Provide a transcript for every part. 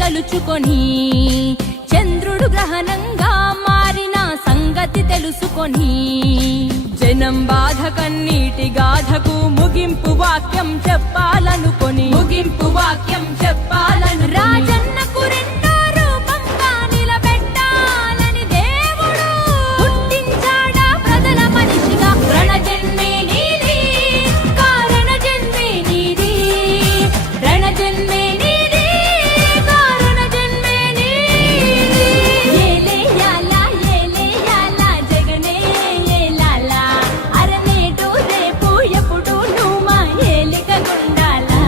తలుచుకొని చంద్రుడు గ్రహణంగా మారిన సంగతి తెలుసుకొని జనం బాధ కన్నీటి గాథకు ముగింపు వాక్యం చెప్పాలనుకొని రాజన్నకు రెండో రూపంగా నిలబెట్టాలని దేవుడు పుట్టించాడా ప్రజల మనిషిగా. రణజన్మే నీది, కారణ జన్మే నీది, రణజన్మే నీది, కారణ జన్మే నీది. ఏలే యాలా జగనే ఏలాలా, అరనేటు రేపు ఎప్పుడు నువ్వు మా ఏలిక గుండాలా.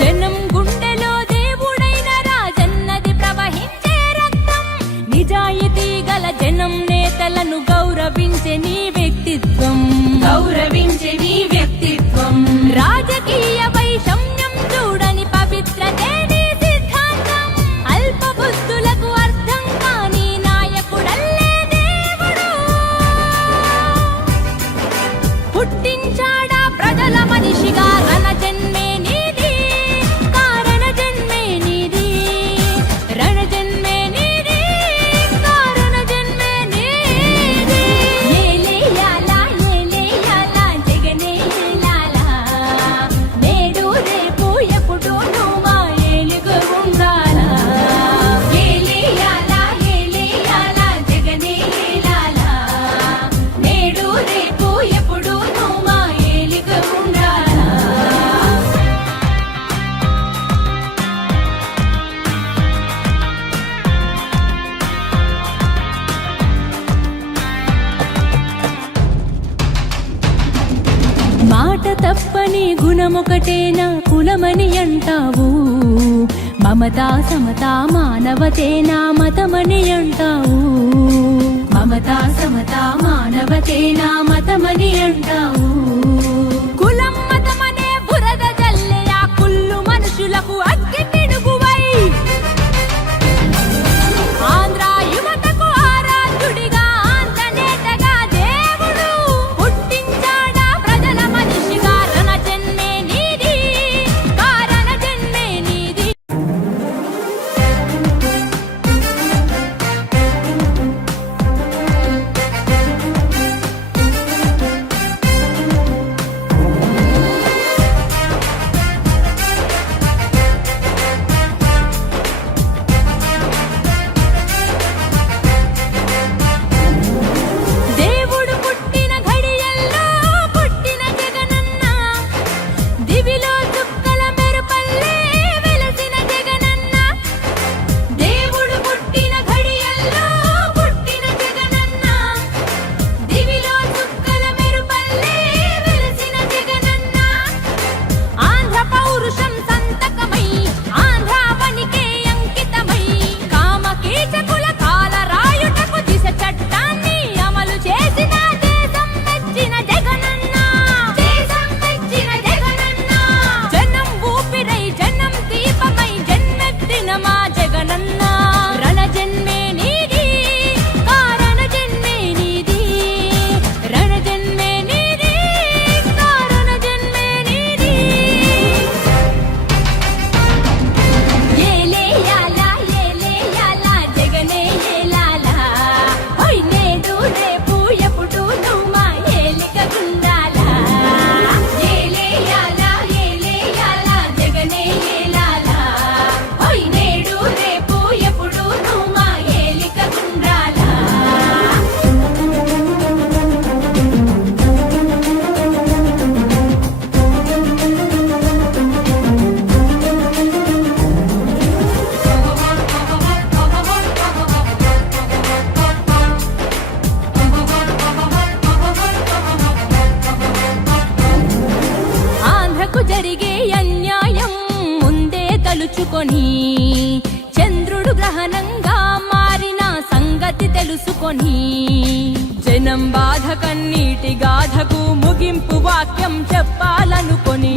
జనం గుండెలో దేవుడైన రాజన్నది ప్రవహించే రక్తం. నిజాయితీ గల జనం నేతలను గౌరవించే నీ వ్యక్తిత్వం, రాజకీయ వైషమ్యం చూడని పవిత్రతే నీ సిద్ధాంతం. అల్ప బుద్ధులకు అర్థం కాని నాయకుడల్లే దేవుడు పుట్టించాడా ప్రజల మనిషిగా. రణజన్మే నీది, కారణ జన్మే నీది, రణజన్మే నీది, కారణ జన్మే నీది. ఏలే యాలా జగనే ఏలాలా, నేడు రేపు ఎప్పుడు నువ్వు మా ఏలుగు ఉండాలా. ఏలే యాలా జగనే ఏలాలా, నేడు రేపు ఎప్పుడు నువ్వు మా ఏలుగు ఉండాలా. మాట తప్పని గుణమొకటేనా కులమని అంటావు, మమతా సమతా మానవతేనా మతమని అంటావు, మమతా సమతా మానవతేనా మతమని అంటావు. కులం మతమనే బురద జల్లే ఆ కుళ్ళు మనుషులకు అగ్గి పిడుగువై ఆంధ్ర యువతకు ఆరాధ్యుడిగా ఆంధ్రనేతగా దేవుడు పుట్టించాడా ప్రజల మనిషిగా. రణజన్మే నీది, కారణ జన్మే నీది. మేలుకొని చంద్రుడు గ్రహణంగా మారిన సంగతి తెలుసుకొని జనం బాధ కన్నీటి గాథకు ముగింపు వాక్యం చెప్పాలనుకొని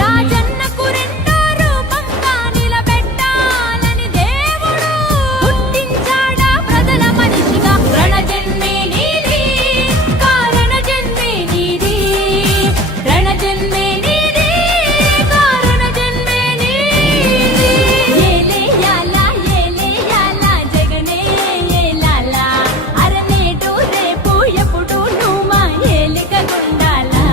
రాజన్నకు రెండో రూపంగా నిలబెట్టాలని దేవుడు పుట్టించాడా ప్రజల మనిషిగా. రణజన్మే నీది, కారణ జన్మే నీది, రణజన్మే నీది, కారణ జన్మే నీది. ఏలేయాలా ఏలేయాలా జగనే ఏలాలా, అరనేటు రేపు ఎప్పుడు నువ్వు మా ఏలికగుండాలా.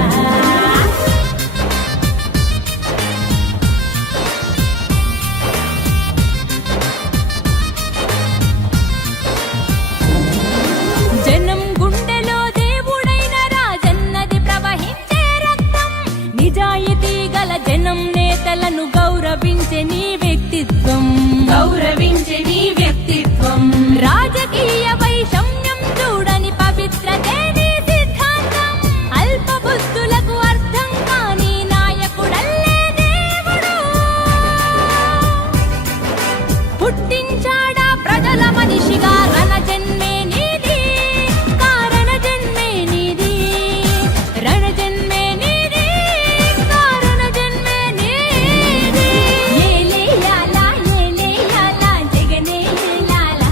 జనం గుండెలో దేవుడైన రాజన్నది ప్రవహించే రక్తం. నిజాయితీ గల జనం నేతలను గౌరవించే నీ వ్యక్తిత్వం రాజకీయ వైషమ్యం చూడని పవిత్రతే నీ సిద్ధాంతం. అల్ప బుద్ధులకు అర్థం కాని నాయకుడల్లే దేవుడు పుట్టించాడా ప్రజల మనిషిగా. రణజన్మే నీది, కారణ జన్మే నీది, రణజన్మే నీది, కారణ జన్మే నీది. ఏలేయాలా ఏలేయాలా జగనే ఏలాలా,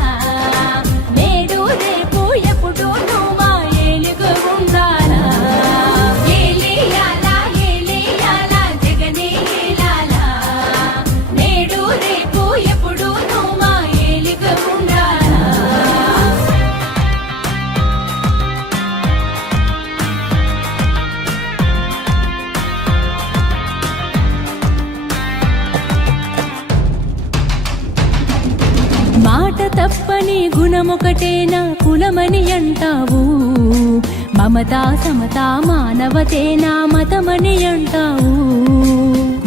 నేడు రేపు ఎప్పుడు నువ్వు మా ఏలుగు ఉండాలా. ఏలేయాలా ఏలేయాలా జగనే ఏలాలా, నేడు రేపు ఎప్పుడు నువ్వు మా ఏలుగు ఉండాలా. మాట తప్పని గుణమొకటేనా కులమని అంటావు, మమతా సమతా మానవతేనా మతమని అంటావు,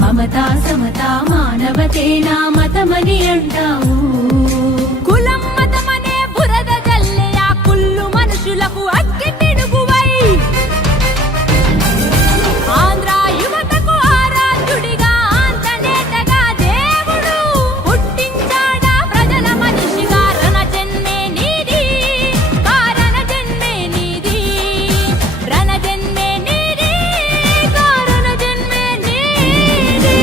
మమతా సమతా మానవతేనా మతమని అంటావు. కులం మతమనే బురద జల్లే ఆ కుళ్ళు మనుషులకు అగ్గి పిడుగువై ఆంధ్ర యువతకు ఆరాధ్యుడిగా ఆంతనేతగా దేవుడు పుట్టించాడా ప్రజల మనిషిగా. రణజన్మే నీది, కారణ జన్మే నీది, రణజన్మే నీది, కారణ జన్మే నీది.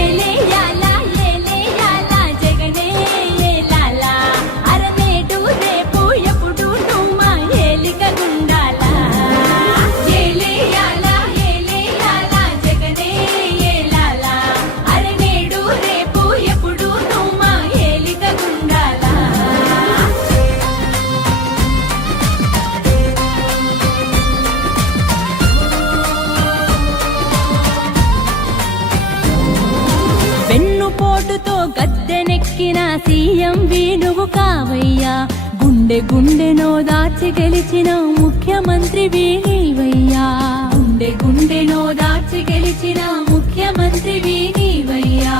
ఏలేయాలా ఏలేయాలా జగనే ఏలాలా, అరనేటు రేపు ఎప్పుడు నువ్వు మా ఏలికగుండాలా. ఏలేయాలా ఏలేయాలా జగనే ఏలాలా, అరనేడు రేపు ఎప్పుడు నువ్వు మా ఏలికగుండాలా. వెన్నుపోటుతో గద్దెనెక్కిన సీఎం నువ్వు కావయ్యా, గుండె గుండెనో దాచి గెలిచిన ముఖ్యమంత్రి నీవయ్యా, గుండె గుండెనో దాచి గెలిచిన ముఖ్యమంత్రి నీవయ్యా.